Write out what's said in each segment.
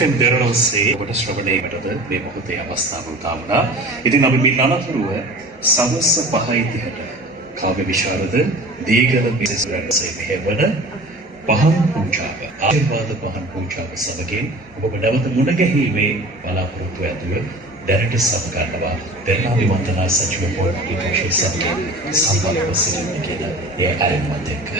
ෆෙම් දෙරළොස්සේ ඔබට ශ්‍රවණයකටද මේ මොහොතේ අවස්ථාව උදා වුණා. ඉතින් අපි මේ අනතුරුව සවස් 5:30ට කාව්‍ය විශාරද දීගල විශේෂයෙන් මෙහෙවන පහන් පූජාව ආශිර්වාද පහන් පූජාව සමගින් ඔබ නැවත මුණ ගැහිීමේ බලාපොරොත්තු ඇතුව දැනට සමගන්නවා දෙරණාවි වන්දනා සජීව පොඩි විශේෂ සමගින් සම්බන්ධව සිටින කියන ඒ අරමුණත් එක්ක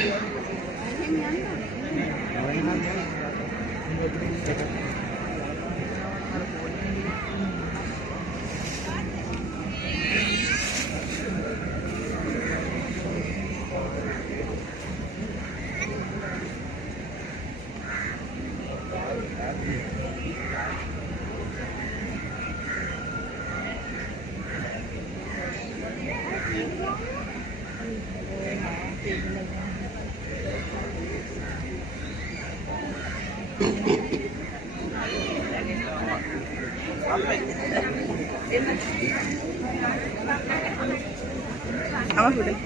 Apa sudah?